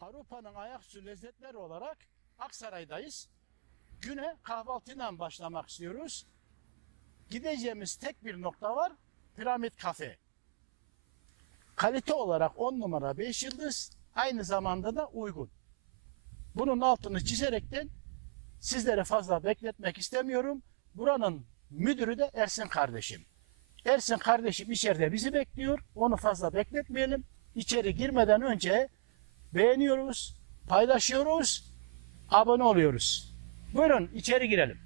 Avrupa'nın ayaküstü lezzetleri olarak Aksaray'dayız. Güne kahvaltıyla başlamak istiyoruz. Gideceğimiz tek bir nokta var. Piramit Kafe. Kalite olarak 10 numara 5 yıldız. Aynı zamanda da uygun. Bunun altını çizerekten sizlere fazla bekletmek istemiyorum. Buranın müdürü de Ersin kardeşim. Ersin kardeşim içeride bizi bekliyor. Onu fazla bekletmeyelim. İçeri girmeden önce beğeniyoruz, paylaşıyoruz, abone oluyoruz. Buyurun içeri girelim.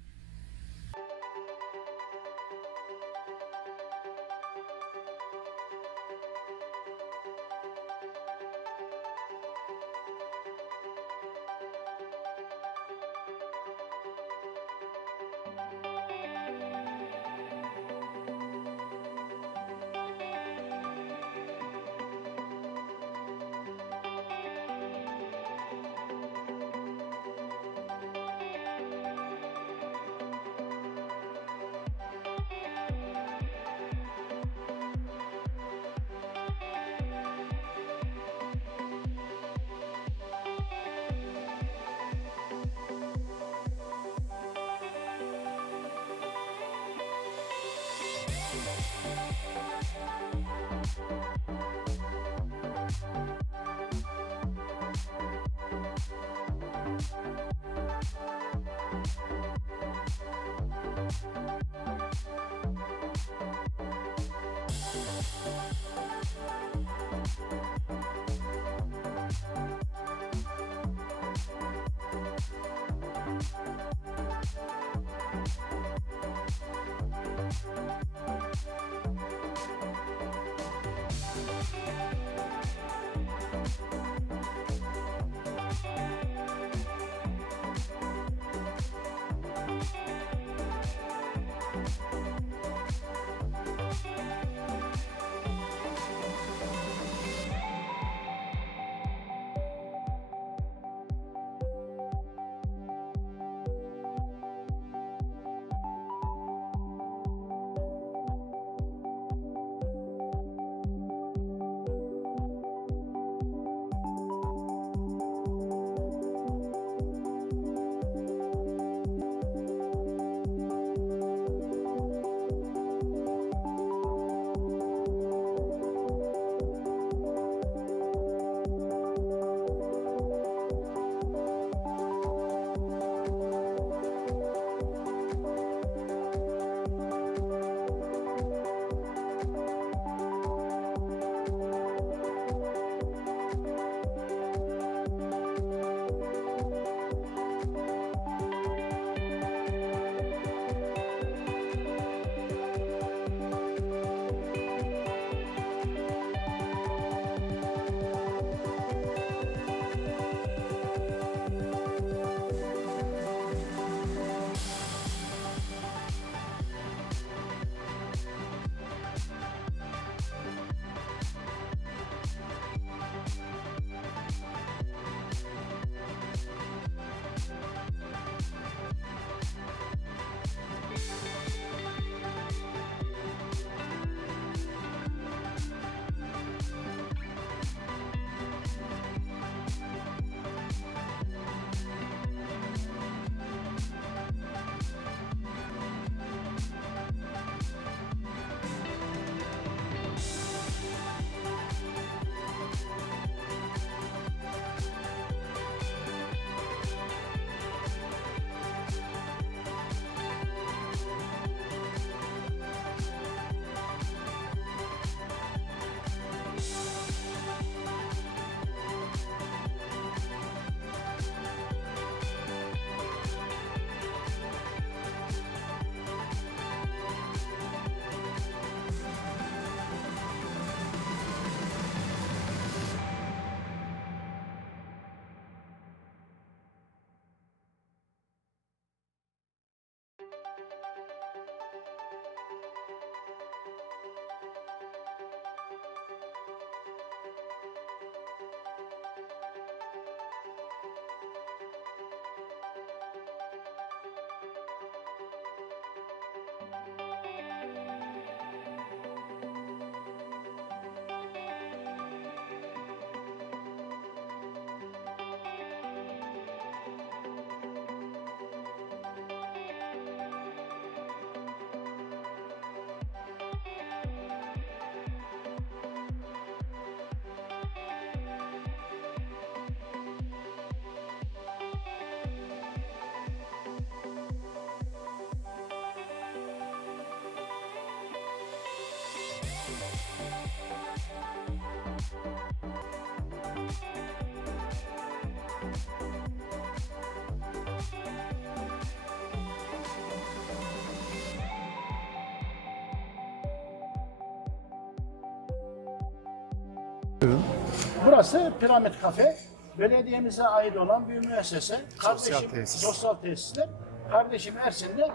Burası Piramit Kafe. Belediyemize ait olan bir müessese. Kardeşim, tesis. Sosyal tesisler. Kardeşim Ersin de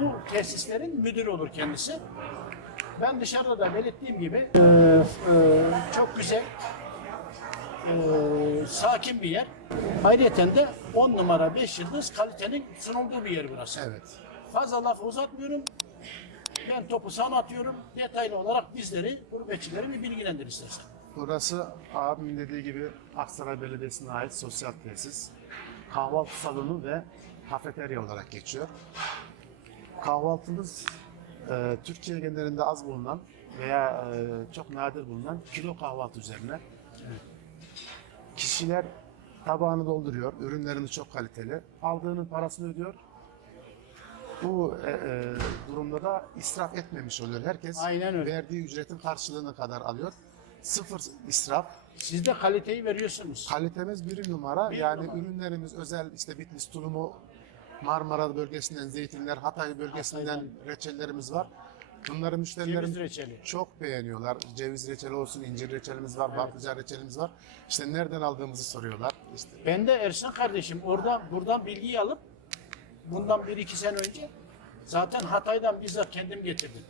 bu tesislerin müdürü olur kendisi. Ben dışarıda da belirttiğim gibi e, e, çok güzel, e, sakin bir yer. Ayrıca de 10 numara 5 yıldız kalitenin sunulduğu bir yer burası. Evet. Fazla laf uzatmıyorum. Ben topu sana atıyorum. Detaylı olarak bizleri, gurbetçileri bir bilgilendir istersen. Burası abimin dediği gibi Aksaray Belediyesi'ne ait sosyal tesis. Kahvaltı salonu ve kafeterya olarak geçiyor. Kahvaltımız e, Türkiye genelinde az bulunan veya e, çok nadir bulunan kilo kahvaltı üzerine. Kişiler tabağını dolduruyor, ürünlerimiz çok kaliteli. Aldığının parasını ödüyor. Bu e, e, durumda da israf etmemiş oluyor. Herkes Aynen öyle. verdiği ücretin karşılığını kadar alıyor. Sıfır israf. Siz de kaliteyi veriyorsunuz. Kalitemiz bir numara. Bir yani numara. ürünlerimiz özel işte Bitlis tulumu Marmara bölgesinden zeytinler, Hatay bölgesinden reçellerimiz var. Bunları Ceviz müşterilerim reçeli. çok beğeniyorlar. Ceviz reçeli olsun, incir reçelimiz var, patlıcan reçelimiz var. İşte nereden aldığımızı soruyorlar. İşte Ben de Ersin kardeşim oradan buradan bilgiyi alıp bundan bir iki sene önce zaten Hatay'dan bizzat kendim getirdim.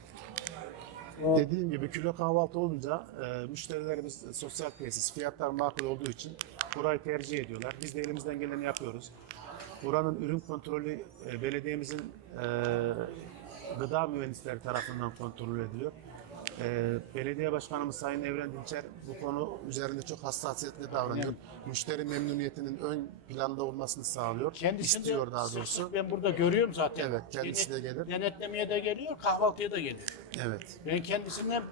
Dediğim gibi kilo kahvaltı olunca e, müşterilerimiz sosyal tesis, fiyatlar makul olduğu için burayı tercih ediyorlar. Biz de elimizden geleni yapıyoruz. Buranın ürün kontrolü e, belediyemizin e, gıda mühendisleri tarafından kontrol ediliyor. E, belediye başkanımız Sayın Evren Dinçer bu konu üzerinde çok hassasiyetli davranıyor. Müşteri memnuniyetinin ön planda olmasını sağlıyor. Kendisini istiyor de daha doğrusu. ben burada görüyorum zaten. Evet, kendisi de gelir. Denetlemeye de geliyor, kahvaltıya da geliyor. Evet. Ben kendisinden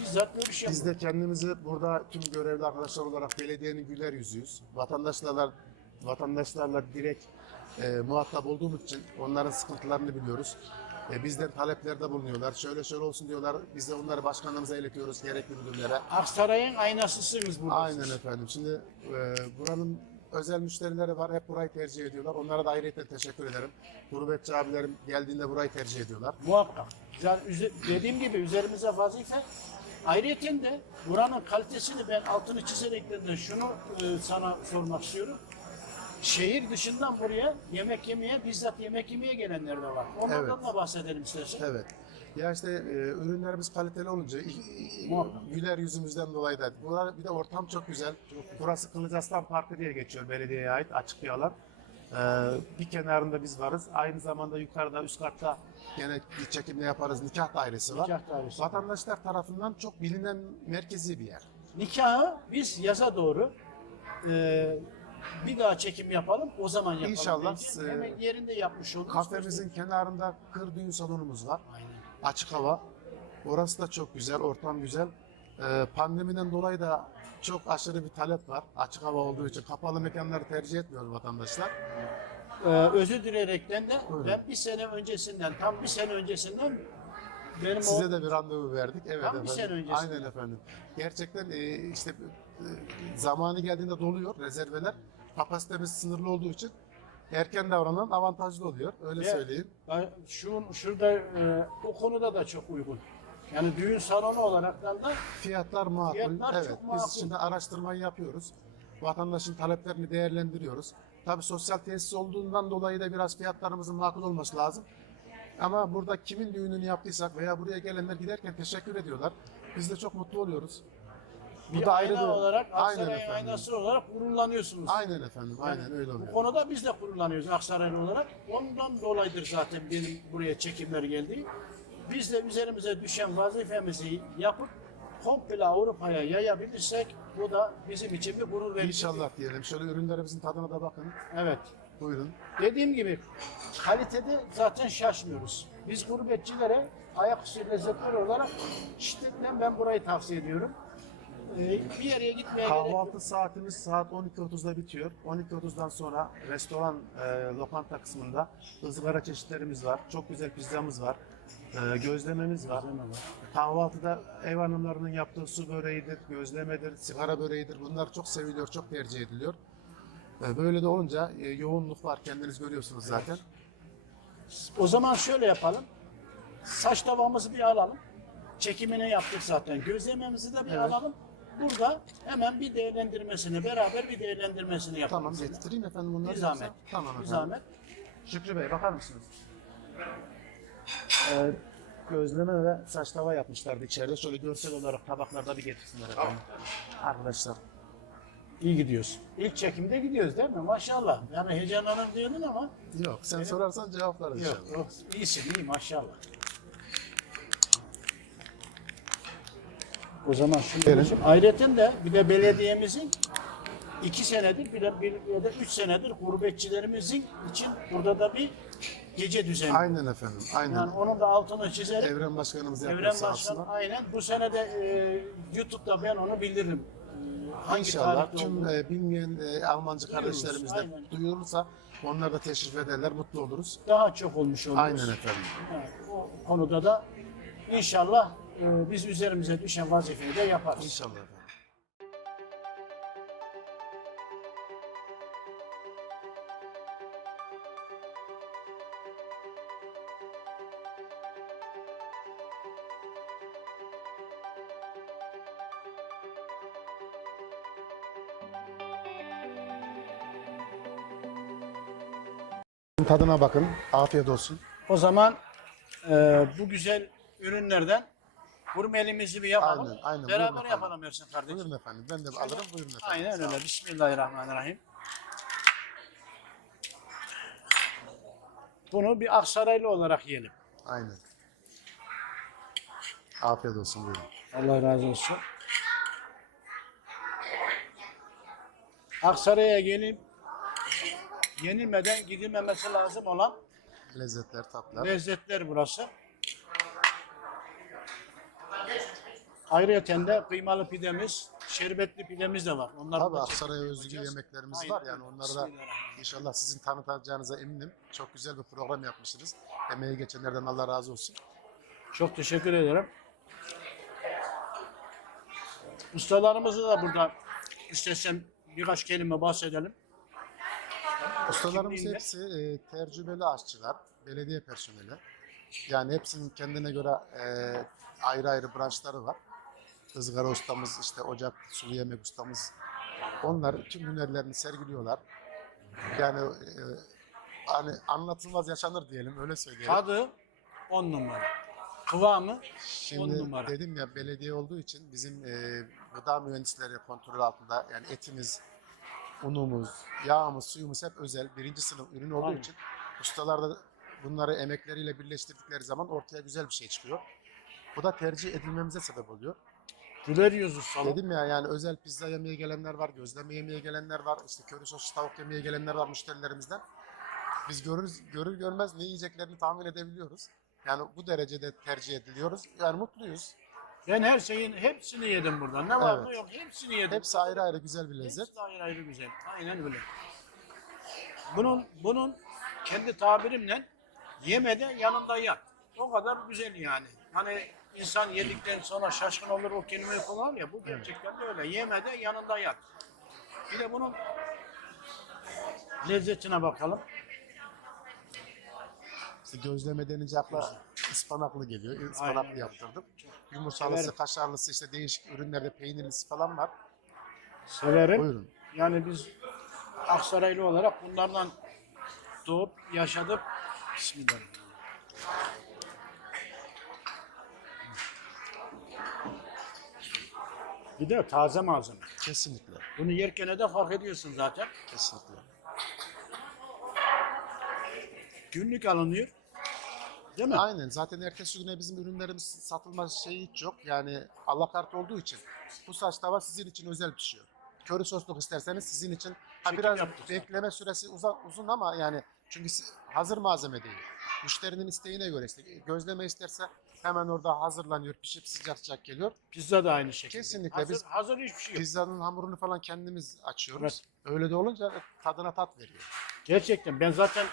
bizzat görüşüyorum. Biz de kendimizi burada tüm görevli arkadaşlar olarak belediyenin güler yüzüyüz. Vatandaşlarla vatandaşlarla direkt e, muhatap olduğumuz için onların sıkıntılarını biliyoruz. E, bizden taleplerde bulunuyorlar. Şöyle şöyle olsun diyorlar. Biz de onları başkanımıza iletiyoruz gerekli müdürlere. Aksaray'ın aynasısınız burada. Aynen efendim. Şimdi e, buranın özel müşterileri var. Hep burayı tercih ediyorlar. Onlara da ayrıca teşekkür ederim. Gurbetçi abilerim geldiğinde burayı tercih ediyorlar. Muhakkak. Yani dediğim gibi üzerimize vazife. Ayrıca de buranın kalitesini ben altını çizerek de şunu e, sana sormak istiyorum. Şehir dışından buraya yemek yemeye, bizzat yemek yemeye gelenler de var. Onlardan Evet. da bahsedelim istersen. Evet. Ya işte e, ürünlerimiz kaliteli olunca i- i- Muhakkak. güler yüzümüzden dolayı da. Burada bir de ortam çok güzel. Burası Kılıçaslan Parkı diye geçiyor belediyeye ait açık bir alan. Ee, bir kenarında biz varız. Aynı zamanda yukarıda üst katta gene bir çekimle yaparız. Nikah dairesi var. Nikah dairesi. Vatandaşlar tarafından çok bilinen merkezi bir yer. Nikahı biz yaza doğru e, bir daha çekim yapalım. O zaman yapalım. İnşallah, diyeceğim. e, Hemen yerinde yapmış oluruz. Kafemizin kenarında kır düğün salonumuz var. Aynen. açık hava. Orası da çok güzel, ortam güzel. Ee, pandemiden dolayı da çok aşırı bir talep var. Açık hava olduğu için kapalı mekanları tercih etmiyor vatandaşlar. Ee, özür dileyerekten de Buyurun. ben bir sene öncesinden, tam bir sene öncesinden benim Size o de bir randevu verdik. Evet Tam bir efendim. sene öncesinde. Aynen efendim. Gerçekten e, işte zamanı geldiğinde doluyor rezerveler. Kapasitemiz sınırlı olduğu için erken davranan avantajlı oluyor. Öyle Ve- söyleyeyim. Ben şu şurada e, o konuda da çok uygun. Yani düğün salonu olaraktan da Fiyatlar makul. Fiyatlar evet. çok makul. Biz şimdi araştırmayı yapıyoruz. Vatandaşın taleplerini değerlendiriyoruz. Tabii sosyal tesis olduğundan dolayı da biraz fiyatlarımızın makul olması lazım. Ama burada kimin düğününü yaptıysak veya buraya gelenler giderken teşekkür ediyorlar. Biz de çok mutlu oluyoruz. Bu bir da ayna ayrı bir- olarak Aynen efendim. aynası olarak gururlanıyorsunuz. Aynen efendim. Aynen öyle Bu oluyor. konuda biz de gururlanıyoruz Aksaraylı olarak. Ondan dolayıdır zaten benim buraya çekimler geldiği. Biz de üzerimize düşen vazifemizi yapıp komple Avrupa'ya yayabilirsek bu da bizim için bir gurur verici. İnşallah diyelim. Şöyle ürünlerimizin tadına da bakın. Evet. Buyurun. Dediğim gibi kalitede zaten şaşmıyoruz. Biz gurbetçilere ayaküstü lezzetler olarak şiddetle ben burayı tavsiye ediyorum. Ee, bir yere gitmeye gerek yok. Kahvaltı saatimiz saat 12.30'da bitiyor. 12.30'dan sonra restoran, e, lokanta kısmında ızgara çeşitlerimiz var. Çok güzel pizzamız var. E, gözlememiz var. Kahvaltıda ev hanımlarının yaptığı su böreğidir, gözlemedir, sigara böreğidir. Bunlar çok seviliyor, çok tercih ediliyor. E, böyle de olunca e, yoğunluk var. Kendiniz görüyorsunuz zaten. O zaman şöyle yapalım. Saç tavamızı bir alalım. Çekimini yaptık zaten. Gözlememizi de bir Evet. alalım. Burada hemen bir değerlendirmesini, beraber bir değerlendirmesini yapalım. Tamam getireyim efendim bunları. Bir zahmet. Tamam Bir efendim. zahmet. Şükrü Bey bakar mısınız? Ee, gözleme ve saç tava yapmışlardı içeride. Şöyle görsel olarak tabaklarda bir getirsinler efendim. Arkadaşlar. İyi gidiyoruz. İlk çekimde gidiyoruz değil mi? Maşallah. Yani heyecanlanır diyordun ama Yok sen sorarsan cevaplarız yok. inşallah. yok. İyisin, iyi maşallah. O zaman şunu Gelin. Ayrıca de bir de belediyemizin iki senedir bir de, bir ya da üç senedir gurbetçilerimizin için burada da bir gece düzeni. Aynen efendim. Aynen. Yani onun da altını çizelim. Evren Başkanımız yapıyor Evren Başkan aynen. Bu sene de e, YouTube'da ben onu bildiririm. Hangi İnşallah tüm e, bilmeyen e, Almancı kardeşlerimiz de aynen. duyurursa onlar da teşrif ederler, mutlu oluruz. daha çok olmuş oluruz. Aynen efendim. Evet, o konuda da inşallah e, biz üzerimize düşen vazifeyi de yaparız. İnşallah efendim. Tadına bakın. Afiyet olsun. O zaman e, bu güzel ürünlerden hurmelimizi bir yapalım. Aynen, aynen. Buyurun Beraber efendim. yapalım Ersin kardeşim. Buyurun efendim. Ben de alırım. Buyurun efendim. Aynen Sağ olun. öyle. Bismillahirrahmanirrahim. Bunu bir Aksaraylı olarak yiyelim. Aynen. Afiyet olsun buyurun. Allah razı olsun. Aksaray'a gelip yenilmeden gidilmemesi lazım olan Lezzetler, tatlar. lezzetler burası. Ayrıca de kıymalı pidemiz, şerbetli pidemiz de var. Onlar Tabii da Aksaray'a özgü yemeklerimiz Aynen var yani onları da inşallah sizin tanıtacağınıza eminim. Çok güzel bir program yapmışsınız. Emeği geçenlerden Allah razı olsun. Çok teşekkür ederim. Ustalarımızı da burada istesem birkaç kelime bahsedelim. Ustalarımız Kimliğinde? hepsi e, tecrübeli aşçılar, belediye personeli. Yani hepsinin kendine göre e, ayrı ayrı branşları var. Izgara ustamız, işte ocak, sulu yemek ustamız. Onlar tüm hünerlerini sergiliyorlar. Yani e, hani anlatılmaz yaşanır diyelim, öyle söyleyelim. Tadı 10 numara. Kıvamı On Şimdi numara. dedim ya belediye olduğu için bizim e, gıda mühendisleri kontrol altında yani etimiz, unumuz, yağımız, suyumuz hep özel birinci sınıf ürün olduğu Aynen. için ustalar da bunları emekleriyle birleştirdikleri zaman ortaya güzel bir şey çıkıyor. Bu da tercih edilmemize sebep oluyor. Güler yüzlü salam. Dedim ya yani özel pizza yemeye gelenler var, gözleme yemeye gelenler var, işte köri soslu tavuk yemeye gelenler var müşterilerimizden. Biz görür, görür görmez ne yiyeceklerini tahmin edebiliyoruz. Yani bu derecede tercih ediliyoruz. Yani mutluyuz. Ben her şeyin hepsini yedim burada. Ne var Evet. ne yok hepsini yedim. Hepsi ayrı ayrı güzel bir lezzet. Hepsi de ayrı ayrı güzel. Aynen öyle. Bunun bunun kendi tabirimle yemede yanında yat. O kadar güzel yani. Hani insan yedikten sonra şaşkın olur o kelimeyi kullanır ya. Bu gerçekten de öyle. Yemede yanında yat. Bir de bunun lezzetine bakalım. İşte gözleme denince akla ıspanaklı geliyor. Ispanaklı Aynen öyle. yaptırdım. Yumurtalısı, Severim. kaşarlısı, işte değişik ürünlerde peynirlisi falan var. Severim. Buyurun. Yani biz Aksaraylı olarak bunlardan doğup yaşadık. Bismillahirrahmanirrahim. Bir de taze malzeme. Kesinlikle. Bunu yerken de fark ediyorsun zaten. Kesinlikle. Günlük alınıyor. Değil mi? Aynen. Zaten ertesi güne bizim ürünlerimiz satılma şeyi hiç yok. Yani alakart olduğu için bu saç tava sizin için özel pişiyor. Köri sosluk isterseniz sizin için ha Çekim biraz yaptık bekleme süresi uzun, uzun ama yani çünkü hazır malzeme değil. Müşterinin isteğine göre işte gözleme isterse hemen orada hazırlanıyor, pişip sıcak sıcak geliyor. Pizza da aynı şekilde. Kesinlikle. Hazır, Biz- hazır hiçbir şey yok. Pizzanın hamurunu falan kendimiz açıyoruz. Öyle de olunca tadına tat veriyor. Gerçekten ben zaten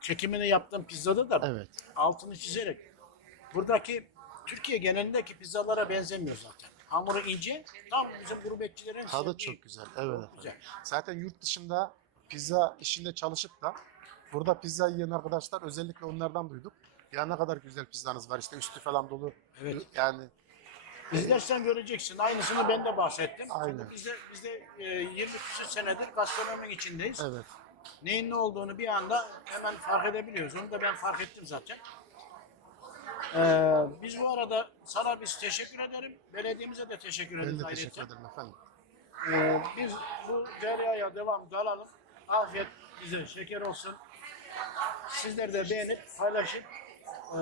çekimini yaptığım pizzada da Evet. altını çizerek buradaki Türkiye genelindeki pizzalara benzemiyor zaten. Hamuru ince, tam bizim gurbetçilerin Tadı sevdiği- çok güzel. Evet efendim. güzel. Zaten yurt dışında pizza işinde çalışıp da burada pizza yiyen arkadaşlar özellikle onlardan duyduk. Ya ne kadar güzel pizzanız var işte üstü falan dolu. Evet. Yani İzlersen göreceksin. Aynısını ben de bahsettim. Aynen. Çünkü biz de, biz de e, 20 küsur senedir gastronominin içindeyiz. Evet. Neyin ne olduğunu bir anda hemen fark edebiliyoruz. Onu da ben fark ettim zaten. Ee, biz bu arada sana biz teşekkür ederim. Belediyemize de teşekkür Ben ederiz de ayrıca. teşekkür ederim efendim. Ee, biz bu deryaya devam kalalım. Afiyet bize şeker olsun. Sizler de beğenip paylaşıp eee,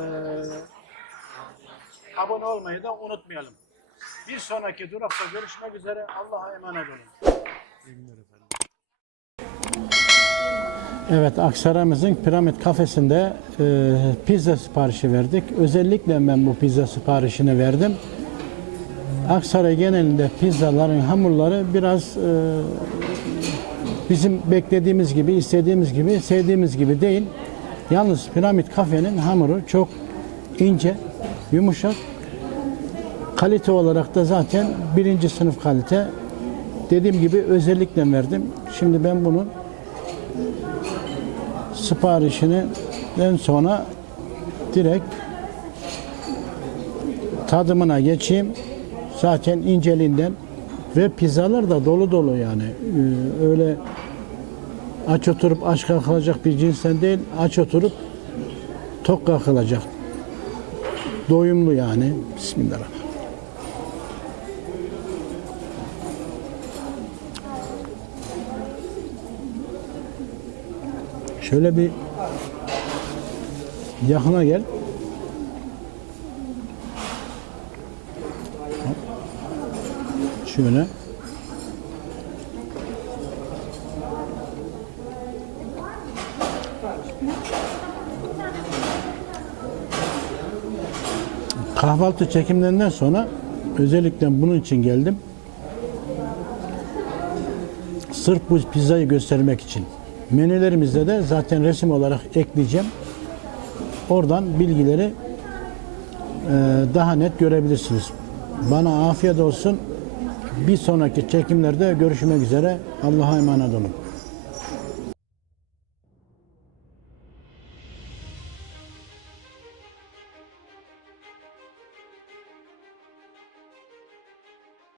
abone olmayı da unutmayalım. Bir sonraki durakta görüşmek üzere. Allah'a emanet olun. Evet, Aksaray'ımızın Piramit Kafesi'nde e, pizza siparişi verdik. Özellikle ben bu pizza siparişini verdim. Aksaray genelinde pizzaların hamurları biraz e, bizim beklediğimiz gibi, istediğimiz gibi, sevdiğimiz gibi değil. Yalnız Piramit Kafe'nin hamuru çok ince, yumuşak. Kalite olarak da zaten birinci sınıf kalite. Dediğim gibi özellikle verdim. Şimdi ben bunu siparişinden sonra direkt tadımına geçeyim. Zaten inceliğinden ve pizzalar da dolu dolu yani. Ee, öyle aç oturup aç kalkılacak bir cinsten değil, aç oturup tok kalkılacak. Doyumlu yani. Bismillahirrahmanirrahim. Şöyle bir yakına gel. Şöyle. Kahvaltı çekimlerinden sonra özellikle bunun için geldim. Sırf bu pizzayı göstermek için. Menülerimizde de zaten resim olarak ekleyeceğim. Oradan bilgileri e, daha net görebilirsiniz. Bana afiyet olsun. Bir sonraki çekimlerde görüşmek üzere. Allah'a emanet olun.